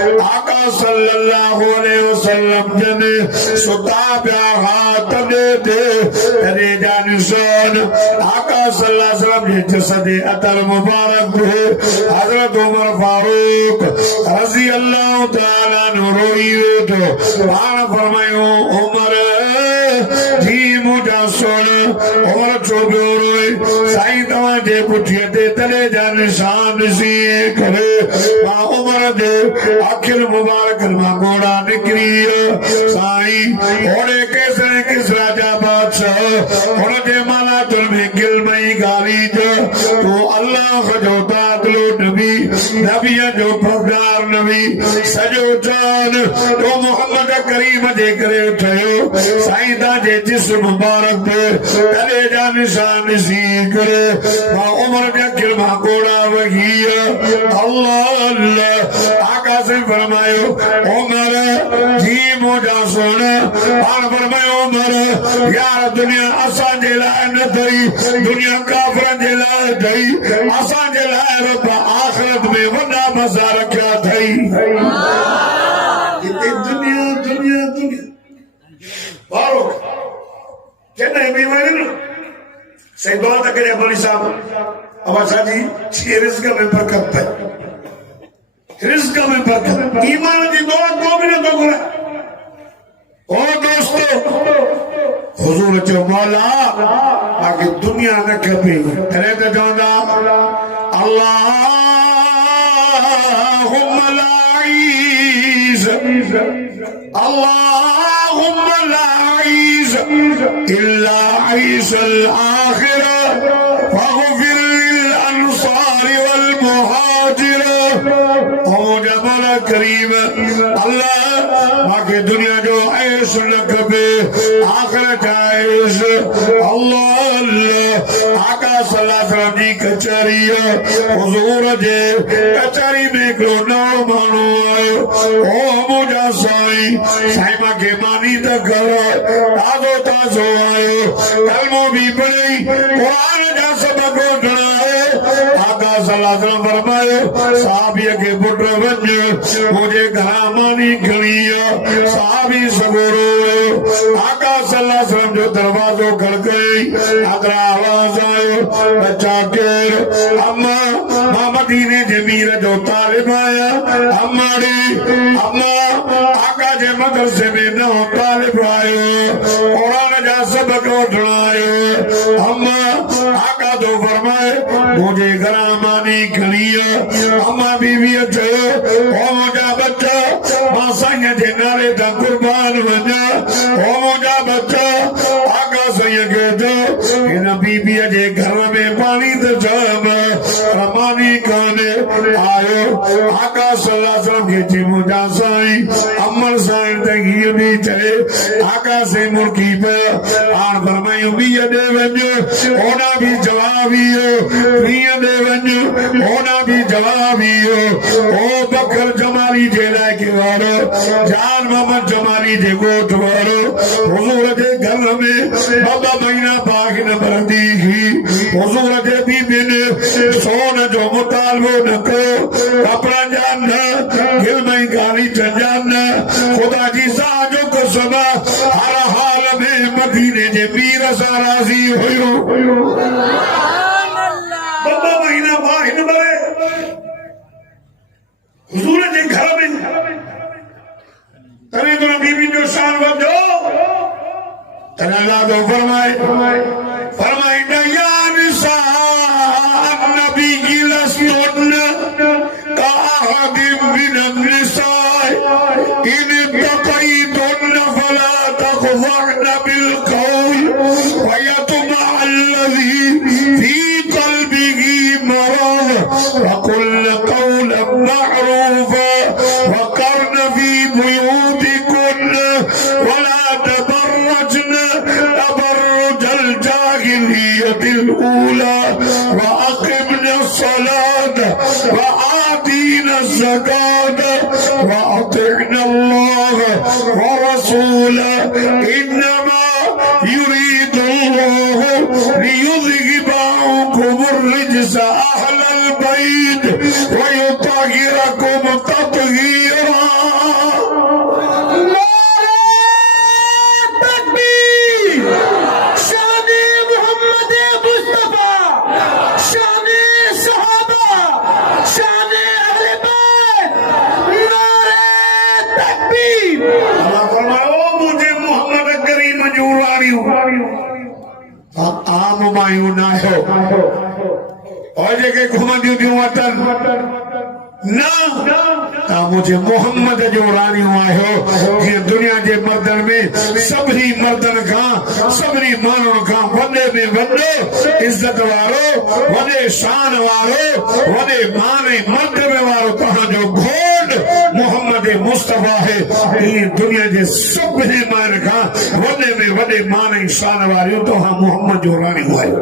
आका सल्लल्लाहु अलैहि वसल्लम जने सुता प्या हाथ दे दे तेरे जानिशान आका सल्लल्लाहु अलैहि वसल्लम जे जसदे अतर मुबारक है हजरत उमर फारूक रजी अल्लाह ताला नु रोई तो बाण फरमायो उमर जी मुझा सुन उमर चोबियो रोए साईं तवा जे पुठिए ते तले जा निशान सी करे मा उमर दे आखिर मुबारक मा घोड़ा निकली साईं ओड़े कैसे किस राजा बादशाह और जे माला तुल में गिल मई गाली जो तो अल्लाह जो ताकलो नबी नबिया जो फगदार नबी सजो जान तो मोहम्मद करीम जे करे ठयो साईं दा जे जिस्म मुबारक पे तले जा निशान सी करे मा उमर जा गिल मा घोड़ा वही अल्लाह अल्लाह आका से फरमायो उमर जी मोजा सुन और फरमायो उमर यार दुनिया असा जे लाए न थई दुनिया काफरन जे लाए थई असा जे लाए रब आखिरत में वडा मजा रखया थई इते दुनिया दुनिया दुनिया बारो केने भी वने से दुआ तक करे बड़ी साहब अब साजी छे रिस्क में बरकत है रिस्क में बरकत ईमान की दुआ को भी न तो करे ओ दोस्तों हुजूर चो मौला आगे दुनिया न कभी करे तो जाना अल्लाहुम्मा लाईज अल्लाहुम्मा लाईज इल्ला ईसल आखिरा फगफिर लिल अंसार वल मुहाजिर ओ जबल करीम अल्लाह आगे दुनिया जो ऐश न कभी आखिरत ऐश अल्लाह अल्लाह आका सल्लल्लाहु अलैहि वसल्लम जी कचहरी हुजूर जे कचहरी में को नौ मानो आयो ओ मुझा साईं साईं माके मानी त घर ताजो ताजो आयो कलमो भी पढ़ी कुरान जा सबक वठणायो आका सल्लल्लाहु अलैहि वसल्लम फरमायो साहबीअ के पुट वञ मुझे घरा मानी खणी साहबी सगोरो आका सल्लल्लाहु अलैहि वसल्लम जो दरवाजो खड़काई अगरा आवाज आयो बच्चा केर अम्मा मां मदीने जे मीर जो तालिब आया अम्माड़ी अम्मा आका जे मदरसे में न तालिब आयो कुरान जा सबक वठणायो अम्मा आका तो फरमाए मुझे घरा मानी खणी अम्मा बीवी चयो ओ मुझा बच्चा मां साईं जे नाले ता कुर्बान वञा ओ मुझा बच्चा आका साईं के तो इन बीबी जे घर में पानी तो जब रमानी काने आयो आका सल्लल्लाहु अलैहि वसल्लम के जी मुझा साईं अमर साईं तगी भी चले आका से मुर्की पे आन फरमायो भी दे वञो ओना भी जवाबियो भी दे वञो ओना भी जवाबियो ओ बकर जमाली जे लाए के वारो जान मोहम्मद जमाली जे गोठ वारो हुजूर जे घर में बाबा महीना पाक न बरदी ही हुजूर जे बीबी ने सोन जो मुतालबो न करो कपड़ा जान न दिल में गाली जान न खुदा जी साजो को सबा हर हाल में मदीने जे पीर सा राजी होयो बाबा महीना पाक न बरे हुजूर जे घर में तने तो बीबी जो शान वधो तने अल्लाह तो फरमाए या निसा नबी की लस्न का हदीम बिन निसा इन तक़ीतुन फला तखज़अन बिल कौल वयतमा अल्लज़ी फी क़ल्बिही मरज़ वक़ुल क़ौलन मअरूफा वक़र्न फी बुयूतिकुन वला तबर्रजन तबर्रुजल जाहिलिय्यतिल ऊला वअक़िमना الصلاة وآتينا الزكاة وأطعنا الله ورسوله إنما يريد الله ليذهب عنكم الرجس أهل البيت ويطهركم تطهيرا अल्लाह फरमायो मुझे मोहम्मद करीम जो राणियूं आम मायूं न आहियो और जेके घुमंदियूं थियूं वतन न तव्हां मुझे मोहम्मद जो राणियूं आहियो जीअं दुनिया जे मर्दनि में सभिनी मर्दनि खां सभिनी माण्हुनि खां वॾे में वॾो इज़त वारो वॾे शान वारो वॾे मान ऐं मर्तबे वारो तव्हांजो घोट मोहम्मद मुस्तफ़ा है। ये दुनिया जे सभिनी माण्हुनि खां वॾे में वॾे मान ऐं शान वारियूं तव्हां मोहम्मद जो राणियूं आहियो।